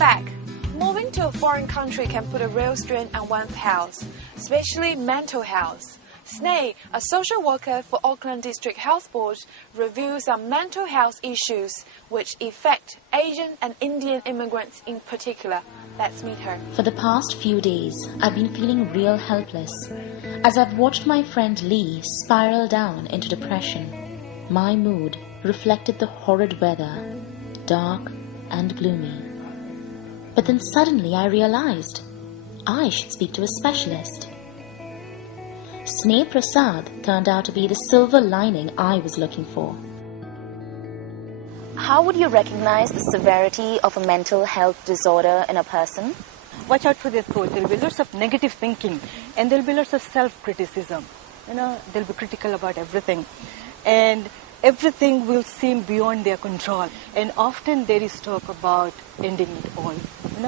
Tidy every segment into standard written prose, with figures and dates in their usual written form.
back. Moving to a foreign country can put a real strain on one's health, especially mental health. Sneh, a social worker for Auckland District Health Board, reviews some mental health issues which affect Asian and Indian immigrants in particular. Let's meet her. For the past few days, I've been feeling real helpless as I've watched my friend Lee spiral down into depression. My mood reflected the horrid weather, dark and gloomy. But then suddenly I realized I should speak to a specialist. Sneh Prasad turned out to be the silver lining I was looking for. How would you recognize the severity of a mental health disorder in a person? Watch out for their thoughts. There will be lots of negative thinking and there will be lots of self-criticism. They'll be critical about everything. And everything will seem beyond their control. And often there is talk about ending it all.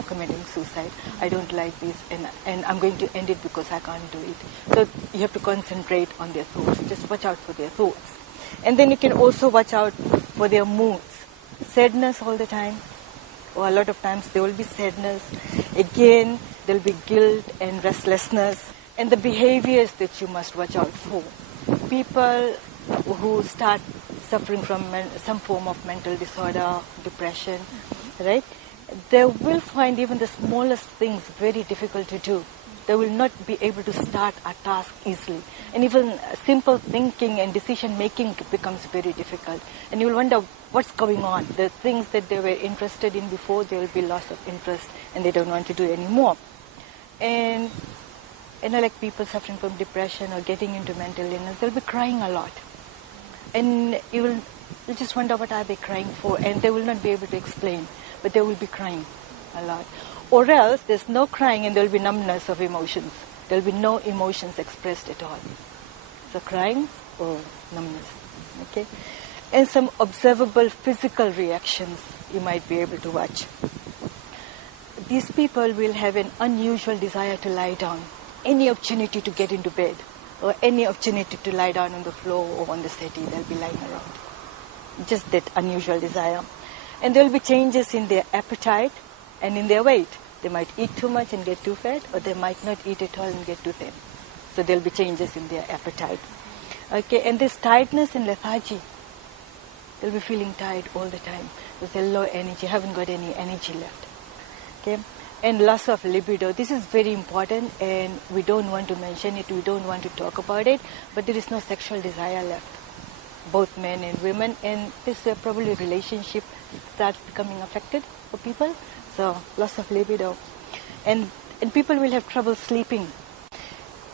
Committing suicide. I don't like this and I'm going to end it because I can't do it. So you have to concentrate on their thoughts. Just watch out for their thoughts. And then you can also watch out for their moods. Sadness all the time. Or a lot of times there will be sadness. Again, there will be guilt and restlessness. And the behaviors that you must watch out for. People who start suffering from some form of mental disorder, depression, right? They will find even the smallest things very difficult to do. They will not be able to start a task easily. And even simple thinking and decision making becomes very difficult. And you will wonder what's going on. The things that they were interested in before, there will be loss of interest and they don't want to do anymore. And like people suffering from depression or getting into mental illness, they'll be crying a lot. And you just wonder what are they crying for, and they will not be able to explain. But they will be crying a lot. Or else there's no crying and there will be numbness of emotions. There will be no emotions expressed at all. So crying or numbness. Okay? And some observable physical reactions you might be able to watch. These people will have an unusual desire to lie down. Any opportunity to get into bed or any opportunity to lie down on the floor or on the settee, they'll be lying around. Just that unusual desire. And there will be changes in their appetite and in their weight. They might eat too much and get too fat, or they might not eat at all and get too thin. So there will be changes in their appetite. Okay, and this tiredness and lethargy. They'll be feeling tired all the time because they're low energy, haven't got any energy left. Okay, and loss of libido. This is very important, and we don't want to mention it. We don't want to talk about it, but there is no sexual desire left. Both men and women, and this probably relationship starts becoming affected for people. So loss of libido, and people will have trouble sleeping,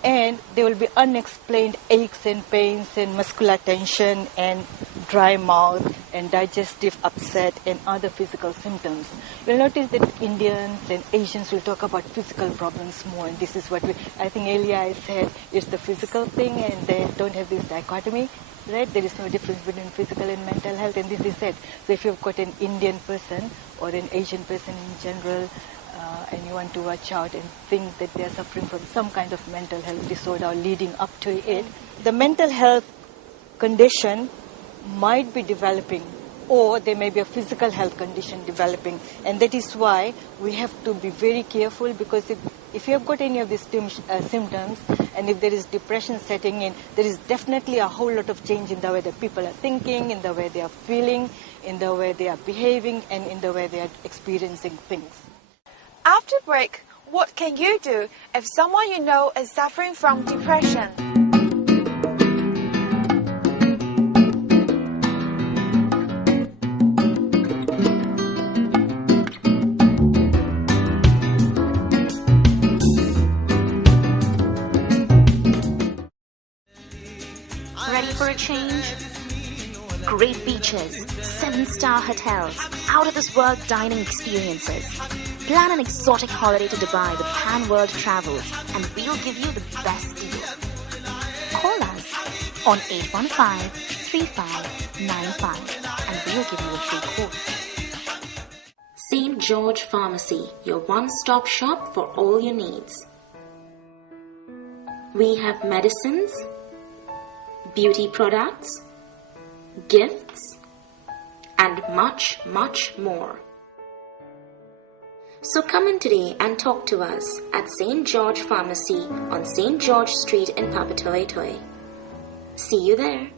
and there will be unexplained aches and pains and muscular tension and dry mouth and digestive upset and other physical symptoms. You'll notice that Indians and Asians will talk about physical problems more, and this is what I think earlier I said it's the physical thing, and they don't have this dichotomy. Right? There is no difference between physical and mental health, and this is it. So if you've got an Indian person or an Asian person in general, and you want to watch out and think that they are suffering from some kind of mental health disorder or leading up to it, the mental health condition might be developing, or there may be a physical health condition developing. And that is why we have to be very careful, because if you have got any of these symptoms, and if there is depression setting in, there is definitely a whole lot of change in the way that people are thinking, in the way they are feeling, in the way they are behaving, and in the way they are experiencing things. After break, what can you do if someone you know is suffering from depression? Ready for a change? Great beaches, 7-star hotels, out-of-this-world dining experiences. Plan an exotic holiday to Dubai with Pan World Travels, and we'll give you the best deal. Call us on 815-3595 and we'll give you a free quote. St. George Pharmacy, your one-stop shop for all your needs. We have medicines, beauty products, gifts, and much, much more. So come in today and talk to us at St. George Pharmacy on St. George Street in Papatoetoe. See you there.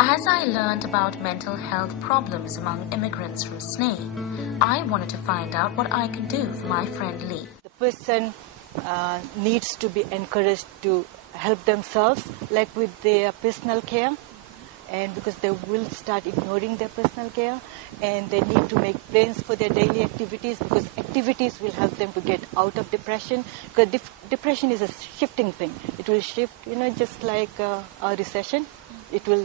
As I learned about mental health problems among immigrants from Sneh, I wanted to find out what I could do for my friend Lee. The person needs to be encouraged to help themselves, like with their personal care, and because they will start ignoring their personal care, and they need to make plans for their daily activities, because activities will help them to get out of depression. Because depression is a shifting thing. It will shift, just like a recession. It will,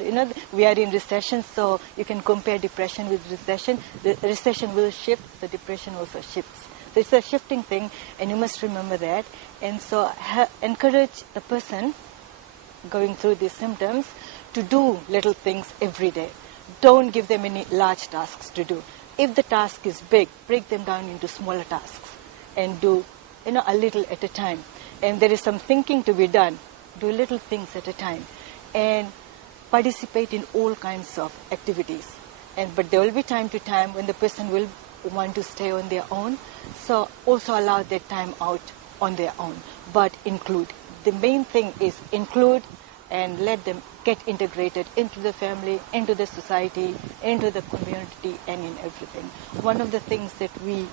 we are in recession, so you can compare depression with recession. The recession will shift, the depression also shifts. So it's a shifting thing, and you must remember that. And so encourage the person going through these symptoms to do little things every day. Don't give them any large tasks to do. If the task is big, break them down into smaller tasks and do, a little at a time. And there is some thinking to be done. Do little things at a time. And participate in all kinds of activities. But there will be time to time when the person will want to stay on their own. So also allow that time out on their own. But include. The main thing is include and let them get integrated into the family, into the society, into the community, and in everything. One of the things that we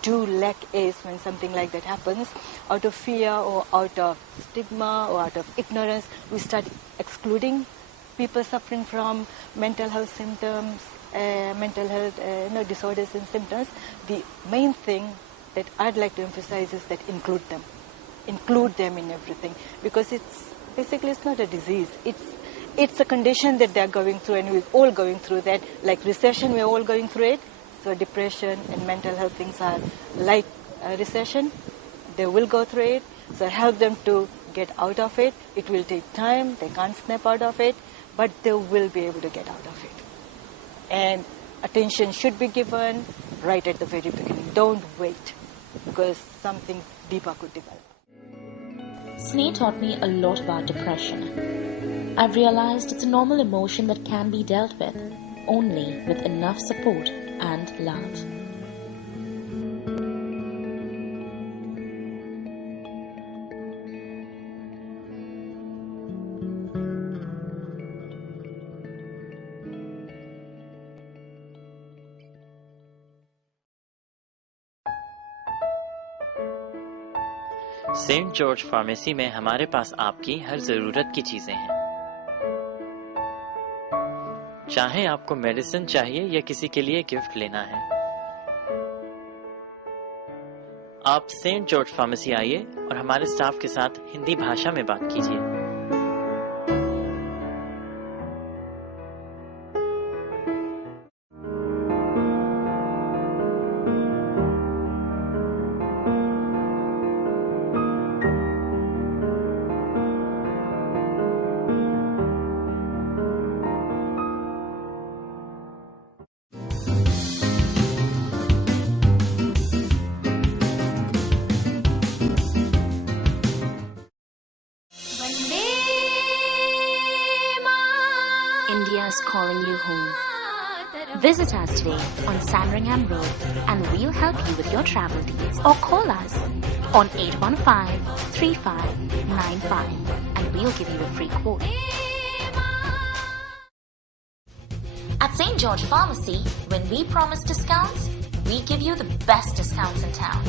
do lack is when something like that happens, out of fear or out of stigma or out of ignorance, we start excluding people suffering from mental health symptoms, mental health disorders and symptoms. The main thing that I'd like to emphasize is that include them. Include them in everything, because it's not a disease. It's a condition that they're going through, and we're all going through that. Like recession, we're all going through it. So depression and mental health things are like a recession. They will go through it. So help them to get out of it. It will take time. They can't snap out of it, but they will be able to get out of it. And attention should be given right at the very beginning. Don't wait, because something deeper could develop. Sneh taught me a lot about depression. I've realized it's a normal emotion that can be dealt with only with enough support and love. Saint George pharmacy में हमारे पास आपकी हर जरूरत की चीजें हैं। चाहे आपको medicine चाहिए या किसी के लिए गिफ्ट लेना है, आप सेंट जॉर्ज फार्मेसी आइए और हमारे स्टाफ के साथ हिंदी भाषा में बात कीजिए। India is calling you home. Visit us today on Sandringham Road and we'll help you with your travel deals, or call us on 815-3595 and we'll give you a free quote. At St. George Pharmacy, when we promise discounts, we give you the best discounts in town.